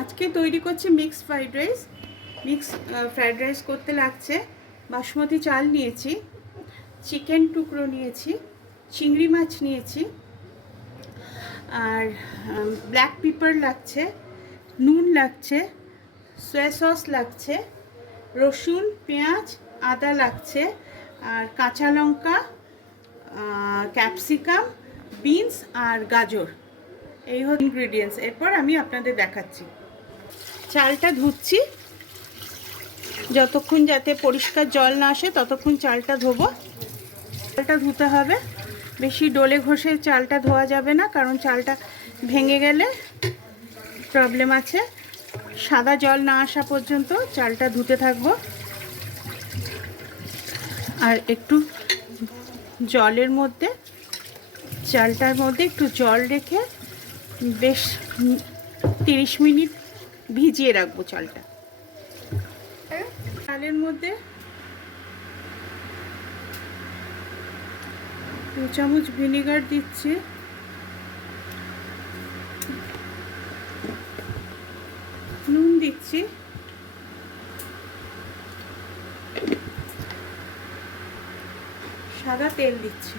আজকে তৈরি করছি mix fried rice. Fried rice করতে লাগছে বাসমতি চাল নিয়েছি, চিকেন টুকরো নিয়েছি, চিংড়ি মাছ নিয়েছি, আর ব্ল্যাক পেপার লাগছে, নুন লাগছে, সয়া সস লাগছে, রসুন পেঁয়াজ আদা লাগছে, আর কাঁচা লঙ্কা, ক্যাপসিকাম, বিনস আর গাজর। এই হল ইনগ্রেডিয়েন্টস। এরপর আমি আপনাদের দেখাচ্ছি। চালটা ধুচ্ছি, যতক্ষণ যাতে পরিষ্কার জল না আসে ততক্ষণ চালটা ধোবো। চালটা ধুতে হবে, বেশি ডলে ঘষে চালটা ধোয়া যাবে না, কারণ চালটা ভেঙে গেলে প্রবলেম আছে। সাদা জল না আসা পর্যন্ত চালটা ধুতে থাকবো। আর একটু জলের মধ্যে, চালটার মধ্যে একটু জল রেখে বেশ 30 মিনিট ভিজিয়ে রাখবো চালটা। চালের মধ্যে 2 চামচ ভিনেগার দিচ্ছি, নুন দিচ্ছি, সাদা তেল দিচ্ছি।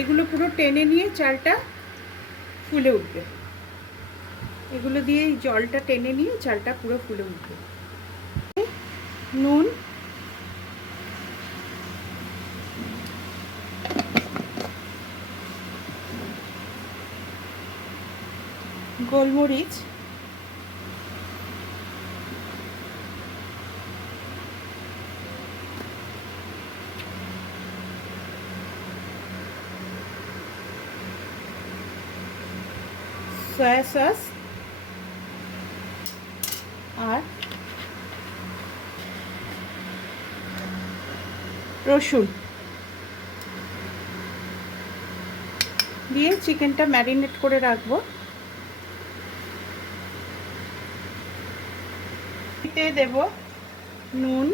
এগুলো পুরো টেনে নিয়ে চালটা ফুলে উঠবে। এগুলো দিয়ে জলটা টেনে নিয়ে চালটা পুরো ফুলে উঠবে। নুন, গোলমরিচ, সয়া সস আর রসুন দিয়ে চিকেনটা ম্যারিনেট করে রাখবো। এতে দেব নুন,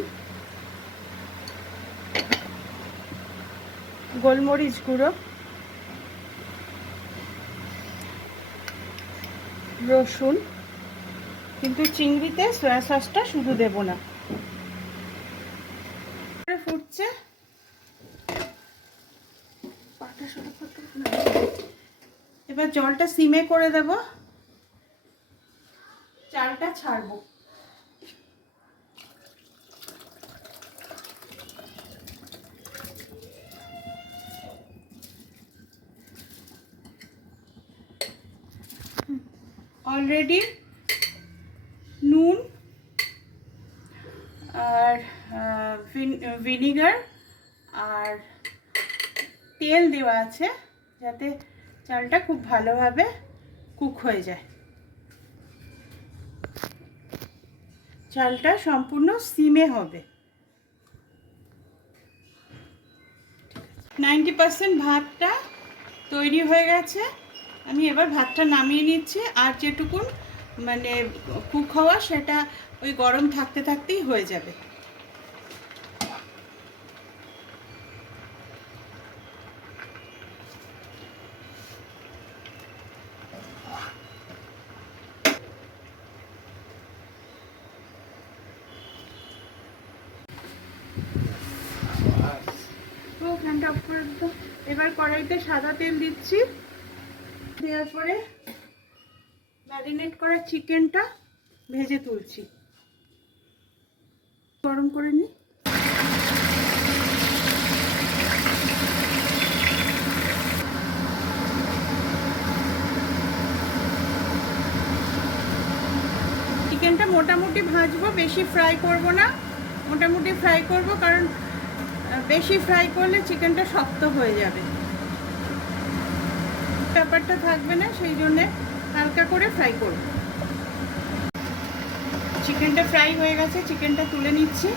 গোলমরিচ গুঁড়ো, রসুন, কিন্তু চিংড়িতে সয়া সসটা শুধু দেব না। ফুটছে, এবার জলটা সিমে করে দেব, চালটা ছাড়বো। অলরেডি নুন আর ভিনিগার আর তেল দেওয়া আছে, যাতে চালটা খুব ভালোভাবে কুক হয়ে যায়। চালটা সম্পূর্ণ সিমে হবে। 90% ভাতটা তৈরি হয়ে গেছে। আমি এবার ভাতটা নামিয়ে নিচ্ছি, আর যেটুকুন মানে কুক হওয়া সেটা ওই গরম থাকতে থাকতেই হয়ে যাবে। এবার কড়াইতে সাদা তেল দিচ্ছি, দেওয়ার পরে ম্যারিনেট করা চিকেনটা ভেজে তুলছি। গরম করে নিই। চিকেনটা মোটামুটি ভাজবো, বেশি ফ্রাই করব না, মোটামুটি ফ্রাই করব, কারণ বেশি ফ্রাই করলে চিকেনটা শক্ত হয়ে যাবে, ব্যাপারটা থাকবে না, সেই জন্যে হালকা করে ফ্রাই করব। চিকেনটা ফ্রাই হয়ে গেছে, চিকেনটা তুলে নিচ্ছি।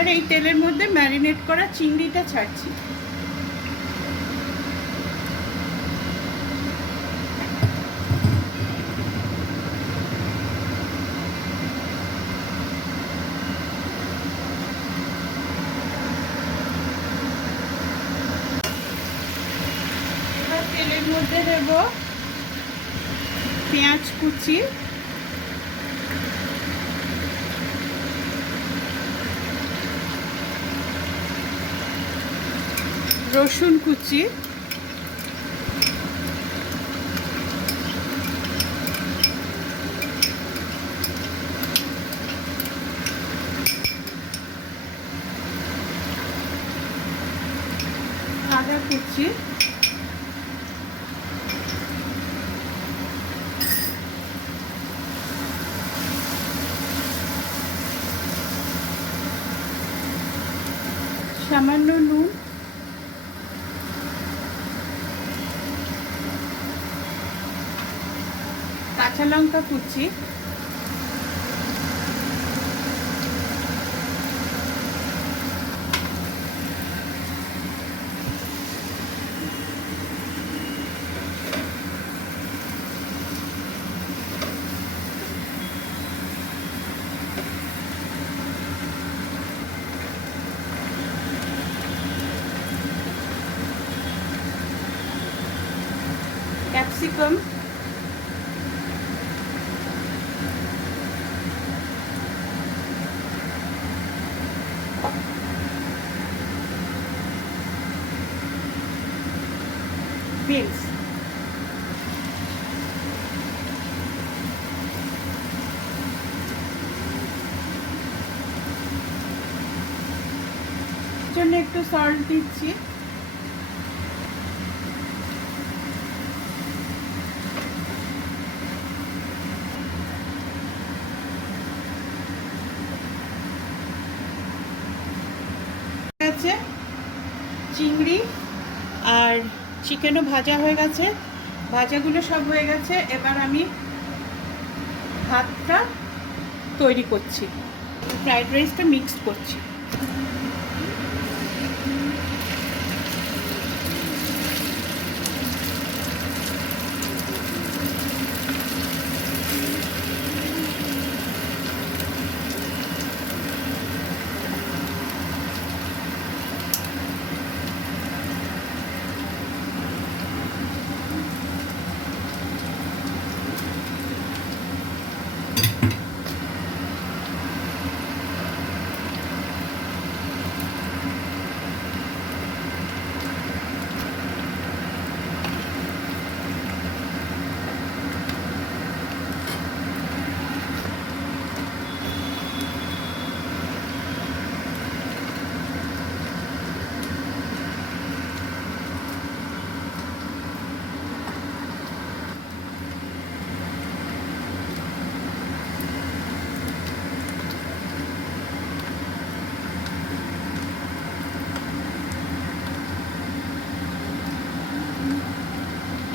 এবার এই তেলের মধ্যে ম্যারিনেট করা চিংড়িটা ছাড়ছি। এবার তেলের মধ্যে দেব পেঁয়াজ কুচি, রসুন কুচি, আদা কুচি, সামান্য নুন, কাঁচা লঙ্কা কুচি, ক্যাপসিকাম, বিনস, জন্য একটু সল্ট দিচ্ছি। আছে চিংড়ি আর চিকেনও ভাজা হয়ে গেছে, ভাজাগুলো সব হয়ে গেছে। এবার আমি ভাতটা তৈরি করছি, ফ্রাইড রাইসটা মিক্স করছি।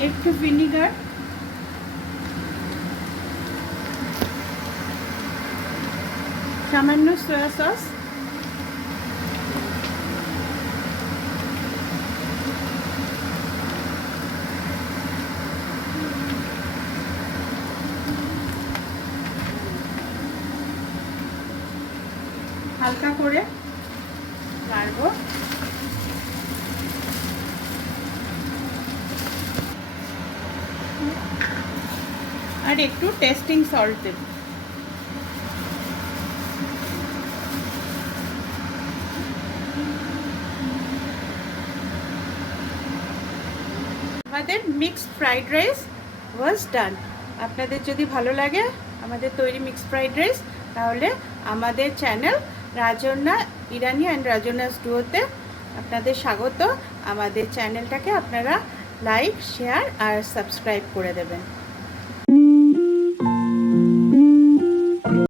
একটু ভিনিগার, সামান্য সয়া সস, হালকা করে নাড়বো। আর একটু টেস্টিং সল্ট দেব। আমাদের মিক্সড ফ্রাইড রাইস ওয়াজ ডান। আপনাদের যদি ভালো লাগে আমাদের তৈরি মিক্সড ফ্রাইড রাইস, তাহলে আমাদের চ্যানেল রাজন্না ইরানি অ্যান্ড রাজন্নাস ডুয়োতে আপনাদের স্বাগত। আমাদের চ্যানেলটাকে আপনারা লাইক, শেয়ার আর সাবস্ক্রাইব করে দেবেন।